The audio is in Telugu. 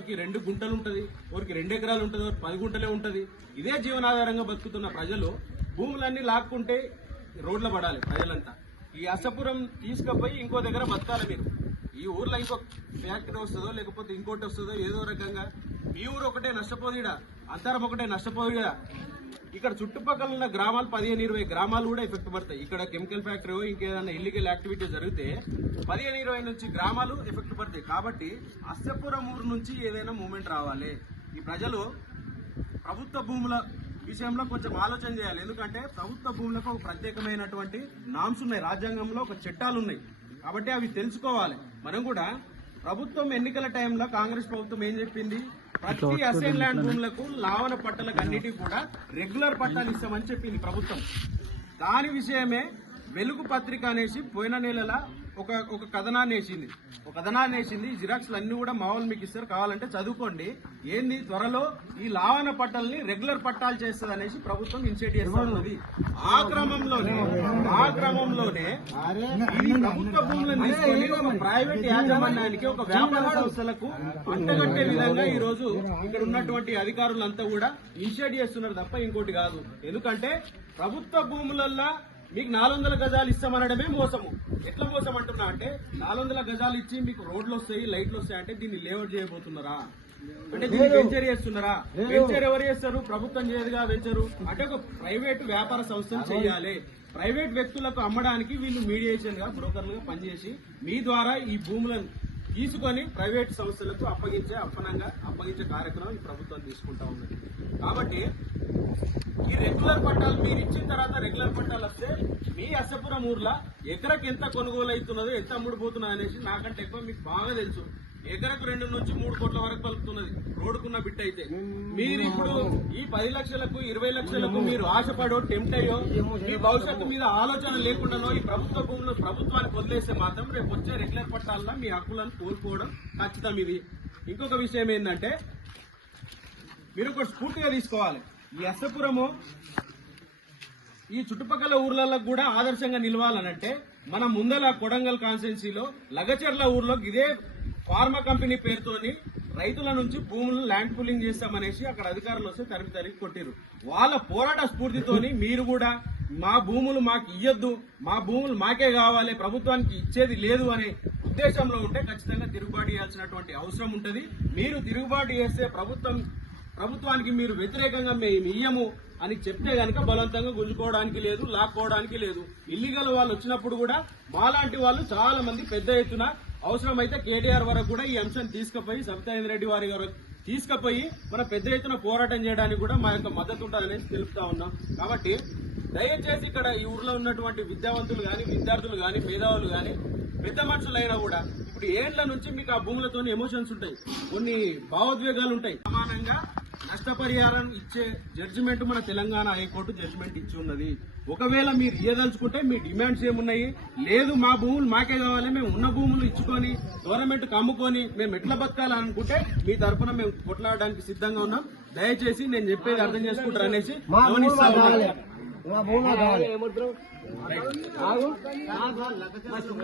ఒకరికి రెండు గుంటలు ఉంటుంది ఒకరికి రెండు ఎకరాలు ఉంటుంది ఒకరికి పది గుంటలే ఉంటుంది. ఇదే జీవనాధారంగా బతుకుతున్న ప్రజలు భూములన్నీ లాక్కుంటే రోడ్ల పడాలి ప్రజలంతా. ఈ అసపురం తీసుకుపోయి ఇంకో దగ్గర బతకాలి మీరు. ఈ ఊర్లో ఇంకో ఫ్యాక్టరీ వస్తుందో లేకపోతే ఇంకోటి వస్తుందో ఏదో రకంగా. మీ ఊరు ఒకటే నష్టపోదుడా అంతరం ఒకటే నష్టపోదు ఇక్కడ చుట్టుపక్కల ఉన్న గ్రామాలు పదిహేను ఇరవై గ్రామాలు కూడా ఎఫెక్ట్ పడతాయి. ఇక్కడ కెమికల్ ఫ్యాక్టరీ ఇంకేదైనా ఇల్లీగల్ యాక్టివిటీ జరిగితే పదిహేను ఇరవై నుంచి గ్రామాలు ఎఫెక్ట్ పడతాయి. కాబట్టి అస్సపురం ఊరు నుంచి ఏదైనా మూమెంట్ రావాలి. ఈ ప్రజలు ప్రభుత్వ భూముల విషయంలో కొంచెం ఆలోచన చేయాలి. ఎందుకంటే ప్రభుత్వ భూములకు ఒక ప్రత్యేకమైనటువంటి నామ్స్ ఉన్నాయి. రాజ్యాంగంలో ఒక చట్టాలు ఉన్నాయి. కాబట్టి అవి తెలుసుకోవాలి. మనం కూడా ప్రభుత్వం ఎన్నికల టైంలో కాంగ్రెస్ ప్రభుత్వం ఏం చెప్పింది? ప్రతి అసైన్ ల్యాండ్ భూములకు లావణ పట్టాలకు అన్నిటికీ కూడా రెగ్యులర్ పట్టాలు ఇస్తామని చెప్పింది ప్రభుత్వం. దాని విషయమే వెలుగు పత్రిక అనేసి పోయిన నెలల ఒక ఒక కథనాన్ని వేసింది. ఒక కథనాన్ని వేసింది. జిరాక్స్లు అన్ని కూడా మామూలు మీకు ఇస్తారు. కావాలంటే చదువుకోండి. ఏంది? త్వరలో ఈ లావణ పట్టాలని రెగ్యులర్ పట్టాలు చేస్తుంది అనేసి ప్రభుత్వం ఇనిషియేట్ చేస్తున్నది ఆ క్రమంలోనే ఆ క్రమంలోనే ఈ ప్రభుత్వ భూములను తీసుకొని ఒక ప్రైవేట్ యాజమాన్యానికి ఒక వ్యాపార సంస్థలకు అంటగట్టే విధంగా ఈ రోజు ఇక్కడ ఉన్నటువంటి అధికారులంతా కూడా ఇనిషియేట్ చేస్తున్నారు తప్ప ఇంకోటి కాదు. ఎందుకంటే ప్రభుత్వ భూములల్లో మీకు నాలుగు వందల గజాలు ఇస్తామనడమే మోసము. ఎట్లా మోసం అంటున్నా అంటే నాలుగు వందల గజాలు ఇచ్చి మీకు రోడ్లు వస్తాయి లైట్లు వస్తాయి అంటే దీన్ని లేఅవుట్ చేయబోతున్నారా? అంటే దీన్ని వెంచర్ చేస్తున్నారా? వెంచర్ ఎవరు చేస్తారు? ప్రభుత్వం చేయదుగా వెంచరు? అంటే ఒక ప్రైవేట్ వ్యాపార సంస్థను చేయాలి. ప్రైవేట్ వ్యక్తులకు అమ్మడానికి వీళ్ళు మీడియేషన్గా బ్రోకర్లుగా పనిచేసి మీ ద్వారా ఈ భూములను తీసుకొని ప్రైవేట్ సంస్థలకు అప్పగించే అప్పనంగా అప్పగించే కార్యక్రమం ఈ ప్రభుత్వం తీసుకుంటా ఉన్నది. కాబట్టి ఈ రెగ్యులర్ పట్టాలు మీరు ఇచ్చిన తర్వాత రెగ్యులర్ పట్టాలు వస్తే మీ అసపురం ఊర్లో ఎకరకు ఎంత కొనుగోలు అవుతున్నదో ఎంత అమ్ముడుపోతున్నది అనేసి నాకంటే ఎక్కువ మీకు బాగా తెలుసు. ఎకరకు రెండు నుంచి మూడు కోట్ల వరకు పలుకుతున్నది రోడ్డుకున్న బిట్ అయితే. మీరు ఇప్పుడు ఈ పది లక్షలకు ఇరవై లక్షలకు మీరు ఆశపడో టెంప్ట్ అయ్యో మీ భవిష్యత్తు మీద ఆలోచన లేకుండానో ఈ ప్రభుత్వ భూములు ప్రభుత్వానికి వదిలేస్తే మాత్రం రేపు వచ్చే రెగ్యులర్ పట్టాల్లో మీ హక్కులను కోల్పోవడం ఖచ్చితం ఇది. ఇంకొక విషయం ఏంటంటే మీరు ఒక స్ఫూర్తిగా తీసుకోవాలి. ఈ అసపురము ఈ చుట్టుపక్కల ఊర్లలో కూడా ఆదర్శంగా నిలవాలనంటే మన ముందల కొడంగల్ కాన్స్టిట్యున్సీలో లగచర్ల ఊర్లో ఇదే ఫార్మా కంపెనీ పేరుతోని రైతుల నుంచి భూములను ల్యాండ్ పూలింగ్ చేస్తామనేసి అక్కడ అధికారులు వస్తే తరిమి తరిగి కొట్టిరు వాళ్ళ పోరాట స్ఫూర్తితోని మీరు కూడా మా భూములు మాకు ఇయ్యొద్దు మా భూములు మాకే కావాలి ప్రభుత్వానికి ఇచ్చేది లేదు అనే ఉద్దేశంలో ఉంటే ఖచ్చితంగా తిరుగుబాటు చేయాల్సినటువంటి అవసరం ఉంటుంది. మీరు తిరుగుబాటు చేస్తే ప్రభుత్వం ప్రభుత్వానికి మీరు వ్యతిరేకంగా మేము ఇయ్యము అని చెప్తే గనక బలవంతంగా గుంజుకోవడానికి లేదు లాక్కోవడానికి లేదు. ఇల్లీగల్ వాళ్ళు వచ్చినప్పుడు కూడా మాలాంటి వాళ్ళు చాలా మంది పెద్ద ఎత్తున అవసరమైతే కేటీఆర్ వరకు కూడా ఈ అంశాన్ని తీసుకుపోయి సబితాయింద్ర రెడ్డి వారి వరకు తీసుకుపోయి మన పెద్ద ఎత్తున పోరాటం చేయడానికి కూడా మా యొక్క మద్దతు ఉంటుందనేసి తెలుపుతా ఉన్నాం. కాబట్టి దయచేసి ఇక్కడ ఈ ఊర్లో ఉన్నటువంటి విద్యావంతులు కానీ విద్యార్థులు కానీ మేధావులు కానీ పెద్ద మనుషులైనా కూడా ఇప్పుడు ఏండ్ల నుంచి మీకు ఆ భూములతో ఎమోషన్స్ ఉంటాయి. కొన్ని భావోద్వేగాలు ఉంటాయి. సమానంగా నష్టపరిహారం ఇచ్చే జడ్జిమెంట్ మన తెలంగాణ హైకోర్టు జడ్జిమెంట్ ఇచ్చి ఉన్నది. ఒకవేళ మీరు ఇయ్యదలుచుకుంటే మీ డిమాండ్స్ ఏమున్నాయి? లేదు మా భూములు మాకే కావాలి మేము ఉన్న భూములు ఇచ్చుకొని గవర్నమెంట్ అమ్ముకొని మేము ఎట్లా బతకాలనుకుంటే మీ తరఫున మేము కొట్లాడడానికి సిద్ధంగా ఉన్నాం. దయచేసి నేను చెప్పేది అర్థం చేసుకుంటారు అనేసి గమనిస్తా